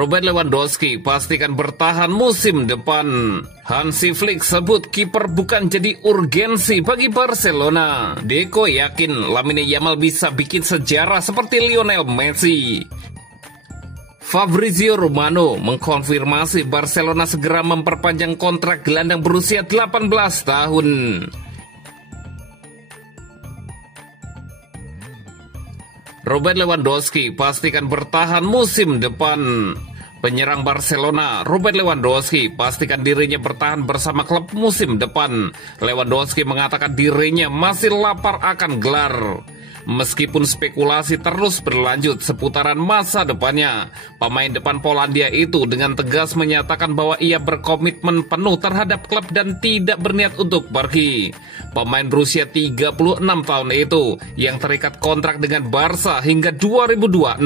Robert Lewandowski pastikan bertahan musim depan. Hansi Flick sebut kiper bukan jadi urgensi bagi Barcelona. Deco yakin Lamine Yamal bisa bikin sejarah seperti Lionel Messi. Fabrizio Romano mengkonfirmasi Barcelona segera memperpanjang kontrak gelandang berusia 18 tahun. Robert Lewandowski pastikan bertahan musim depan. Penyerang Barcelona, Robert Lewandowski, pastikan dirinya bertahan bersama klub musim depan. Lewandowski mengatakan dirinya masih lapar akan gelar. Meskipun spekulasi terus berlanjut seputaran masa depannya, pemain depan Polandia itu dengan tegas menyatakan bahwa ia berkomitmen penuh terhadap klub dan tidak berniat untuk pergi. Pemain berusia 36 tahun itu yang terikat kontrak dengan Barca hingga 2026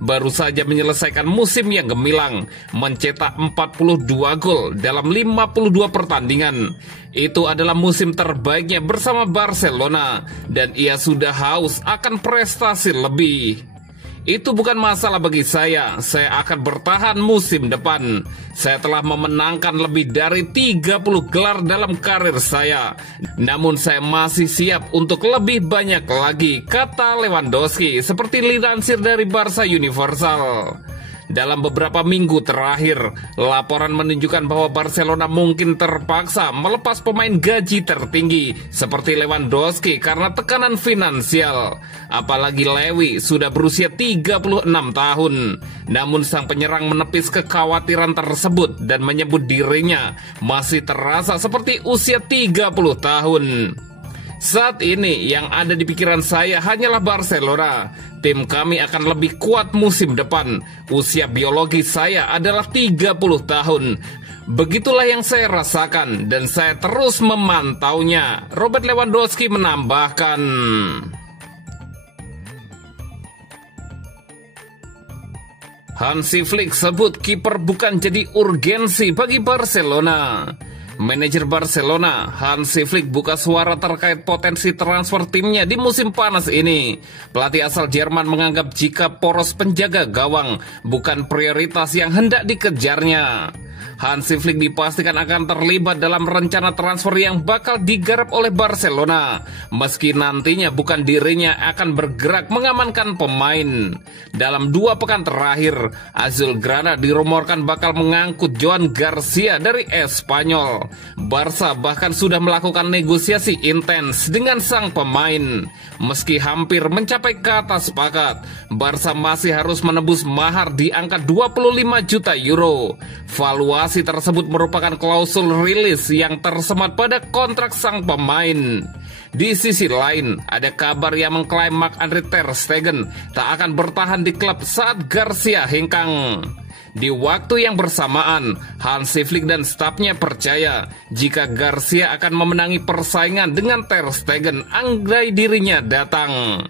baru saja menyelesaikan musim yang gemilang, mencetak 42 gol dalam 52 pertandingan. Itu adalah musim terbaiknya bersama Barcelona dan ia sudah haus akan prestasi lebih. Itu bukan masalah bagi saya akan bertahan musim depan. Saya telah memenangkan lebih dari 30 gelar dalam karir saya. Namun saya masih siap untuk lebih banyak lagi, kata Lewandowski, seperti dilansir dari Barca Universal. Dalam beberapa minggu terakhir, laporan menunjukkan bahwa Barcelona mungkin terpaksa melepas pemain gaji tertinggi seperti Lewandowski karena tekanan finansial. Apalagi Lewy sudah berusia 36 tahun. Namun sang penyerang menepis kekhawatiran tersebut dan menyebut dirinya masih terasa seperti usia 30 tahun. Saat ini yang ada di pikiran saya hanyalah Barcelona. Tim kami akan lebih kuat musim depan. Usia biologi saya adalah 30 tahun. Begitulah yang saya rasakan dan saya terus memantaunya. Robert Lewandowski menambahkan. Hansi Flick sebut kiper bukan jadi urgensi bagi Barcelona. Manajer Barcelona, Hansi Flick, buka suara terkait potensi transfer timnya di musim panas ini. Pelatih asal Jerman menganggap jika poros penjaga gawang bukan prioritas yang hendak dikejarnya. Hansi Flick dipastikan akan terlibat dalam rencana transfer yang bakal digarap oleh Barcelona, meski nantinya bukan dirinya akan bergerak mengamankan pemain. Dalam 2 pekan terakhir, Azulgrana dirumorkan bakal mengangkut Joan Garcia dari Espanyol. Barca bahkan sudah melakukan negosiasi intens dengan sang pemain. Meski hampir mencapai kata sepakat, Barca masih harus menebus mahar di angka 25 juta euro. Valuasi tersebut merupakan klausul rilis yang tersemat pada kontrak sang pemain. Di sisi lain, ada kabar yang mengklaim Marc-Andre ter Stegen tak akan bertahan di klub saat Garcia hengkang. Di waktu yang bersamaan, Hansi Flick dan stafnya percaya jika Garcia akan memenangi persaingan dengan ter Stegen andai dirinya datang.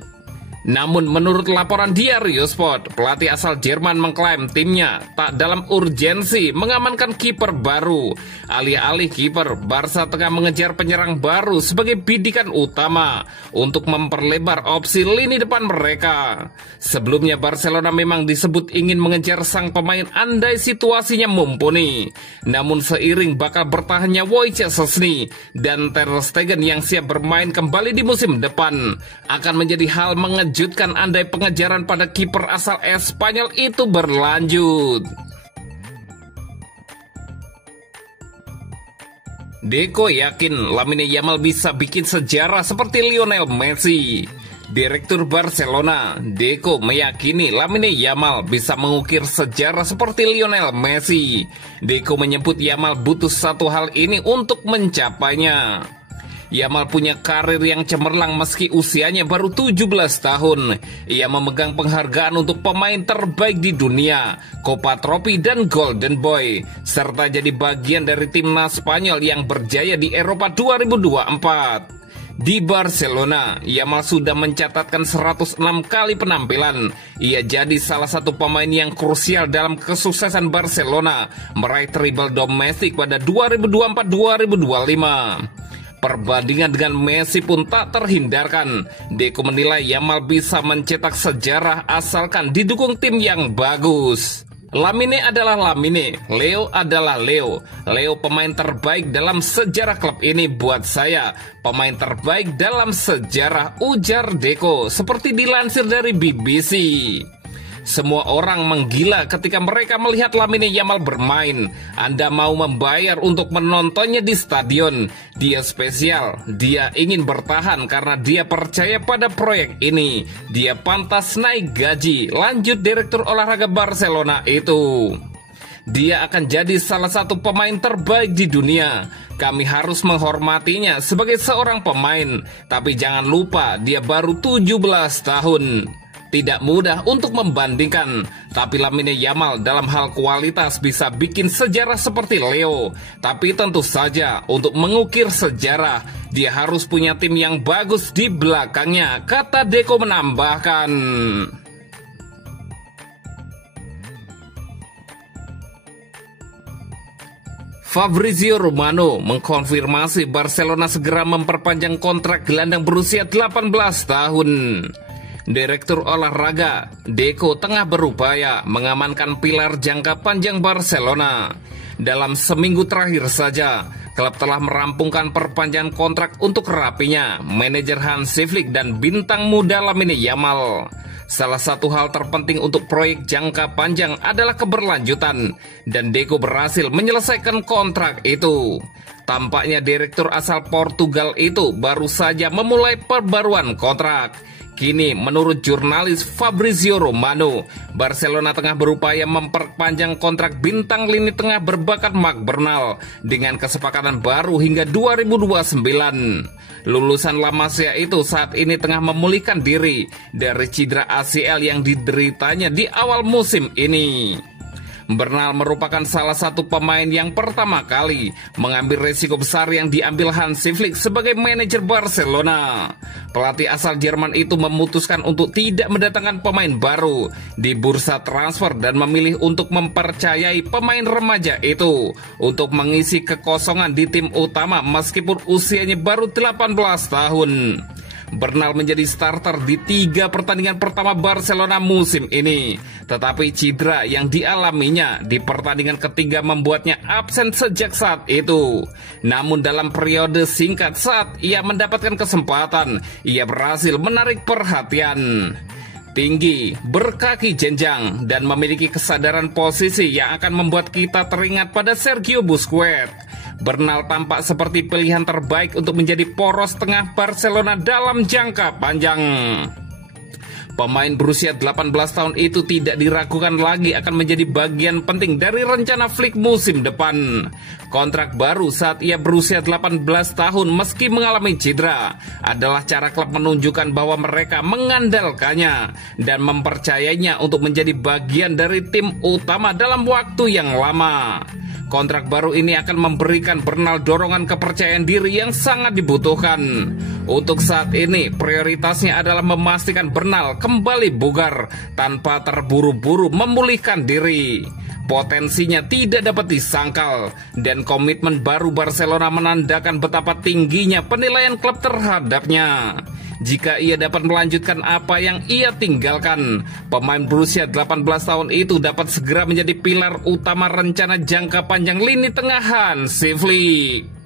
Namun menurut laporan Diario Sport, pelatih asal Jerman mengklaim timnya tak dalam urgensi mengamankan kiper baru. Alih-alih kiper, Barca tengah mengejar penyerang baru sebagai bidikan utama untuk memperlebar opsi lini depan mereka. Sebelumnya Barcelona memang disebut ingin mengejar sang pemain andai situasinya mumpuni. Namun seiring bakal bertahannya Wojciech Szczesny dan ter Stegen yang siap bermain kembali di musim depan, akan menjadi hal mengejutkan andai pengejaran pada kiper asal Espanyol itu berlanjut. Deco yakin Lamine Yamal bisa bikin sejarah seperti Lionel Messi. Direktur Barcelona, Deco, meyakini Lamine Yamal bisa mengukir sejarah seperti Lionel Messi. Deco menyebut Yamal butuh satu hal ini untuk mencapainya. Yamal punya karir yang cemerlang meski usianya baru 17 tahun. Ia memegang penghargaan untuk pemain terbaik di dunia, Copa Trophy dan Golden Boy, serta jadi bagian dari timnas Spanyol yang berjaya di Eropa 2024. Di Barcelona, Yamal sudah mencatatkan 106 kali penampilan. Ia jadi salah satu pemain yang krusial dalam kesuksesan Barcelona meraih treble domestik pada 2024-2025. Perbandingan dengan Messi pun tak terhindarkan. Deco menilai Yamal bisa mencetak sejarah asalkan didukung tim yang bagus. Lamine adalah Lamine, Leo adalah Leo. Leo pemain terbaik dalam sejarah klub ini buat saya. Pemain terbaik dalam sejarah, ujar Deco, seperti dilansir dari BBC. Semua orang menggila ketika mereka melihat Lamine Yamal bermain. Anda mau membayar untuk menontonnya di stadion. Dia spesial, dia ingin bertahan karena dia percaya pada proyek ini. Dia pantas naik gaji, lanjut Direktur Olahraga Barcelona itu. Dia akan jadi salah satu pemain terbaik di dunia. Kami harus menghormatinya sebagai seorang pemain. Tapi jangan lupa, dia baru 17 tahun. Tidak mudah untuk membandingkan, tapi Lamine Yamal dalam hal kualitas bisa bikin sejarah seperti Leo. Tapi tentu saja untuk mengukir sejarah, dia harus punya tim yang bagus di belakangnya, kata Deco menambahkan. Fabrizio Romano mengkonfirmasi Barcelona segera memperpanjang kontrak gelandang berusia 18 tahun. Direktur olahraga Deco tengah berupaya mengamankan pilar jangka panjang Barcelona. Dalam seminggu terakhir saja, klub telah merampungkan perpanjangan kontrak untuk rapinya manajer Hansi Flick dan bintang muda Lamine Yamal. Salah satu hal terpenting untuk proyek jangka panjang adalah keberlanjutan, dan Deco berhasil menyelesaikan kontrak itu. Tampaknya direktur asal Portugal itu baru saja memulai perbaruan kontrak. Kini, menurut jurnalis Fabrizio Romano, Barcelona tengah berupaya memperpanjang kontrak bintang lini tengah berbakat Marc Bernal dengan kesepakatan baru hingga 2029. Lulusan La Masia itu saat ini tengah memulihkan diri dari cedera ACL yang dideritanya di awal musim ini. Bernal merupakan salah satu pemain yang pertama kali mengambil resiko besar yang diambil Hansi Flick sebagai manajer Barcelona. Pelatih asal Jerman itu memutuskan untuk tidak mendatangkan pemain baru di bursa transfer dan memilih untuk mempercayai pemain remaja itu untuk mengisi kekosongan di tim utama meskipun usianya baru 18 tahun. Bernal menjadi starter di 3 pertandingan pertama Barcelona musim ini. Tetapi cedera yang dialaminya di pertandingan ketiga membuatnya absen sejak saat itu. Namun dalam periode singkat saat ia mendapatkan kesempatan, ia berhasil menarik perhatian. Tinggi, berkaki jenjang, dan memiliki kesadaran posisi yang akan membuat kita teringat pada Sergio Busquets. Bernal tampak seperti pilihan terbaik untuk menjadi poros tengah Barcelona dalam jangka panjang. Pemain berusia 18 tahun itu tidak diragukan lagi akan menjadi bagian penting dari rencana Flick musim depan. Kontrak baru saat ia berusia 18 tahun meski mengalami cedera adalah cara klub menunjukkan bahwa mereka mengandalkannya dan mempercayainya untuk menjadi bagian dari tim utama dalam waktu yang lama. Kontrak baru ini akan memberikan Bernal dorongan kepercayaan diri yang sangat dibutuhkan. Untuk saat ini, prioritasnya adalah memastikan Bernal kembali bugar tanpa terburu-buru memulihkan diri. Potensinya tidak dapat disangkal, dan komitmen baru Barcelona menandakan betapa tingginya penilaian klub terhadapnya. Jika ia dapat melanjutkan apa yang ia tinggalkan, pemain berusia 18 tahun itu dapat segera menjadi pilar utama rencana jangka panjang lini tengah Hansi Flick.